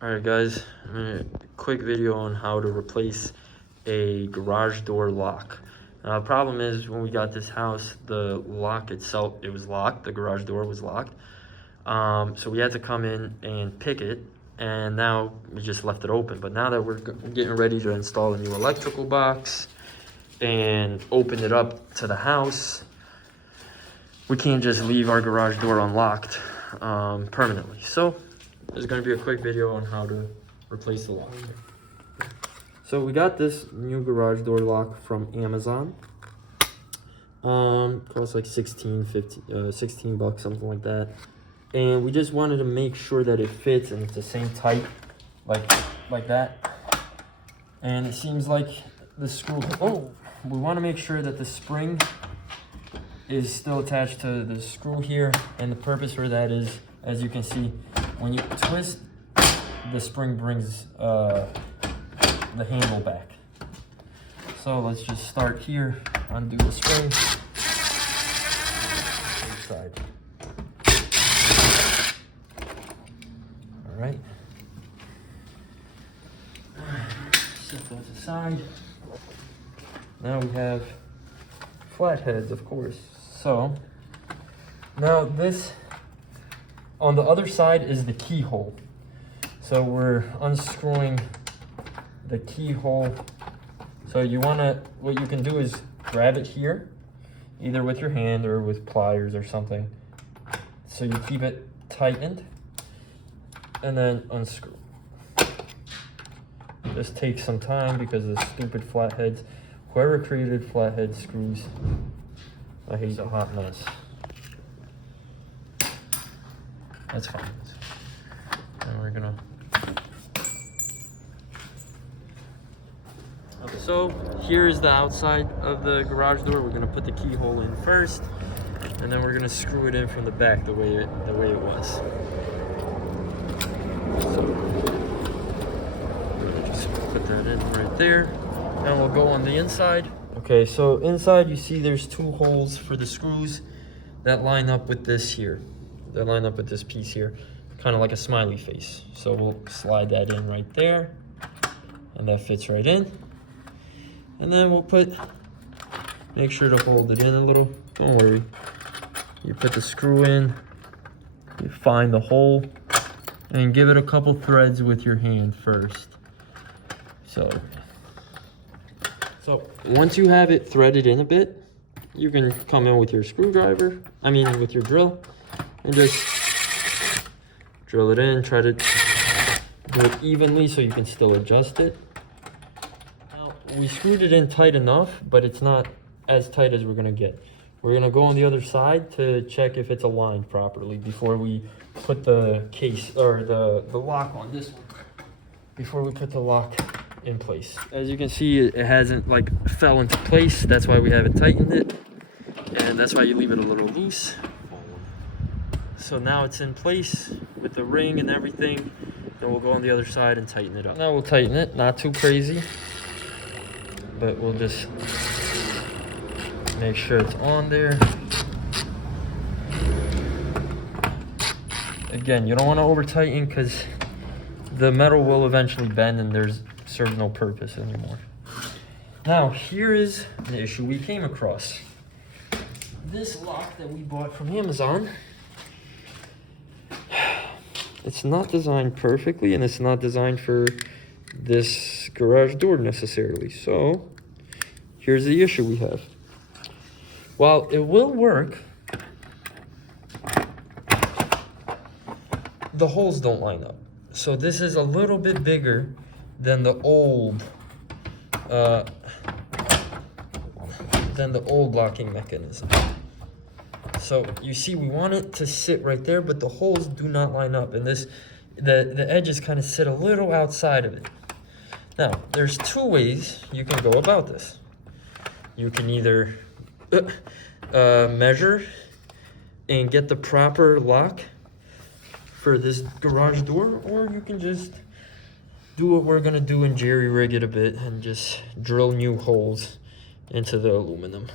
Alright guys, quick video on how to replace a garage door lock. Problem is, when we got this house, the lock itself, it was locked, the garage door was locked. So we had to come in and pick it, and now we just left it open. But now that we're getting ready to install a new electrical box and open it up to the house, we can't just leave our garage door unlocked permanently. So there's going to be a quick video on how to replace the lock. So we got this new garage door lock from Amazon. Cost like 16 bucks, something like that. And we just wanted to make sure that it fits and it's the same type, like that. And it seems like the screw, we want to make sure that the spring is still attached to the screw here. And the purpose for that is, as you can see, when you twist, the spring brings the handle back. So let's just start here, undo the spring. Side. All right. Set those aside. Now we have flatheads, of course. So now this, on the other side is the keyhole. So we're unscrewing the keyhole. So what you can do is grab it here, either with your hand or with pliers or something. So you keep it tightened and then unscrew. This takes some time because of the stupid flatheads. Whoever created flathead screws, I hate a hot mess. That's fine. And we're gonna. So here is the outside of the garage door. We're gonna put the keyhole in first, and then we're gonna screw it in from the back the way it was. So we're gonna just put that in right there, and we'll go on the inside. Okay, so inside you see there's two holes for the screws that line up with this here. They line up with this piece here, kind of like a smiley face. So we'll slide that in right there, and that fits right in. And then we'll make sure to hold it in a little. Don't worry. You put the screw in, you find the hole, and give it a couple threads with your hand first. So once you have it threaded in a bit, you can come in with your screwdriver, with your drill, and just drill it in. Try to do it evenly so you can still adjust it. Now, we screwed it in tight enough, but it's not as tight as we're gonna get. We're gonna go on the other side to check if it's aligned properly before we put the case or the lock on this one. Before we put the lock in place. As you can see, it hasn't fell into place. That's why we haven't tightened it. And that's why you leave it a little loose. So now it's in place with the ring and everything. Then we'll go on the other side and tighten it up. Now we'll tighten it, not too crazy, but we'll just make sure it's on there. Again, you don't want to over tighten because the metal will eventually bend and serves no purpose anymore. Now here is the issue we came across. This lock that we bought from Amazon, it's not designed perfectly, and it's not designed for this garage door necessarily. So here's the issue we have. While it will work, the holes don't line up. So this is a little bit bigger than the old locking mechanism. So you see, we want it to sit right there, but the holes do not line up, and the edges kind of sit a little outside of it. Now, there's two ways you can go about this. You can either measure and get the proper lock for this garage door, or you can just do what we're gonna do and jerry rig it a bit and just drill new holes into the aluminum.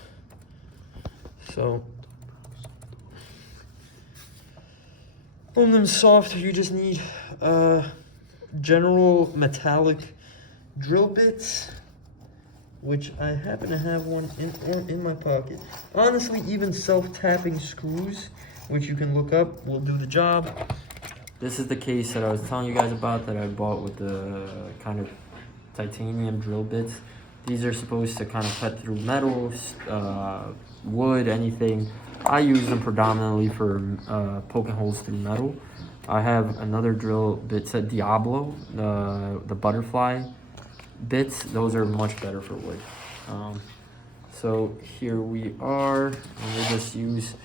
So aluminum's soft. You just need general metallic drill bits, which I happen to have one in my pocket. Honestly, even self-tapping screws, which you can look up, will do the job. This is the case that I was telling you guys about that I bought with the kind of titanium drill bits. These are supposed to kind of cut through metals, wood, anything. I use them predominantly for poking holes through metal. I have another drill bit set, Diablo, the butterfly bits. Those are much better for wood. So here we are, and we'll just use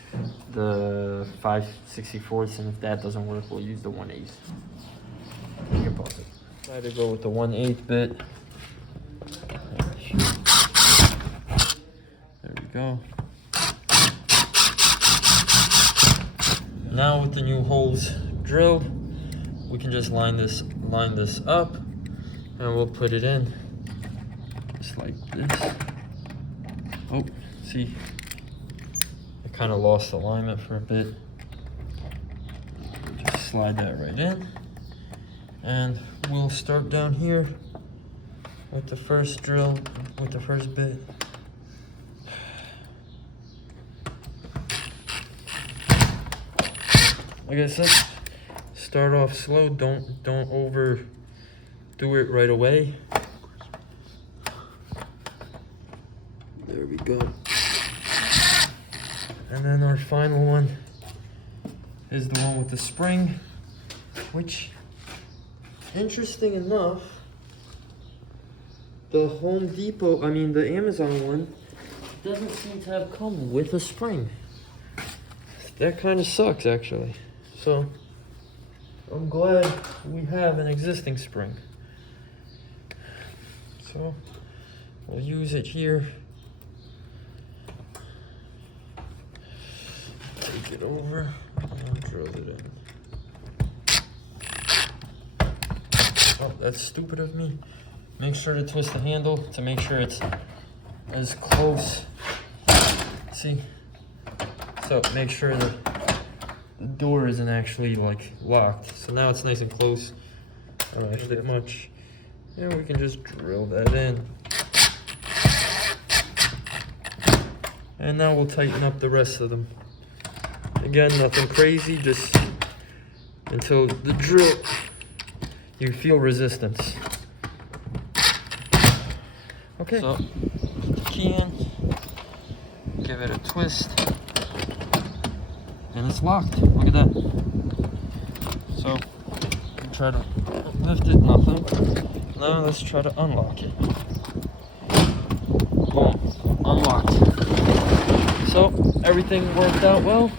the 5/64, and if that doesn't work, we'll use the 1/8. You can pause it. Try to go with the 1/8 bit. There we go. Now with the new holes drilled, we can just line this up, and we'll put it in just like this. Oh, see, I kind of lost alignment for a bit. Just slide that right in, and we'll start down here with the first drill, with the first bit. Like I said, start off slow. Don't overdo it right away. There we go. And then our final one is the one with the spring, which, interesting enough, the Home Depot, the Amazon one, doesn't seem to have come with a spring. That kind of sucks, actually. So, I'm glad we have an existing spring. So, we'll use it here. Take it over and drill it in. Oh, that's stupid of me. Make sure to twist the handle to make sure it's as close. See? So make sure that the door isn't actually like locked. So now it's nice and close. I don't actually that much. And we can just drill that in. And now we'll tighten up the rest of them. Again, nothing crazy, just until the drill, you feel resistance. Okay, so key in, give it a twist, and it's locked. Look at that. So, try to lift it, nothing. Now let's try to unlock it. Boom, unlocked. So, everything worked out well.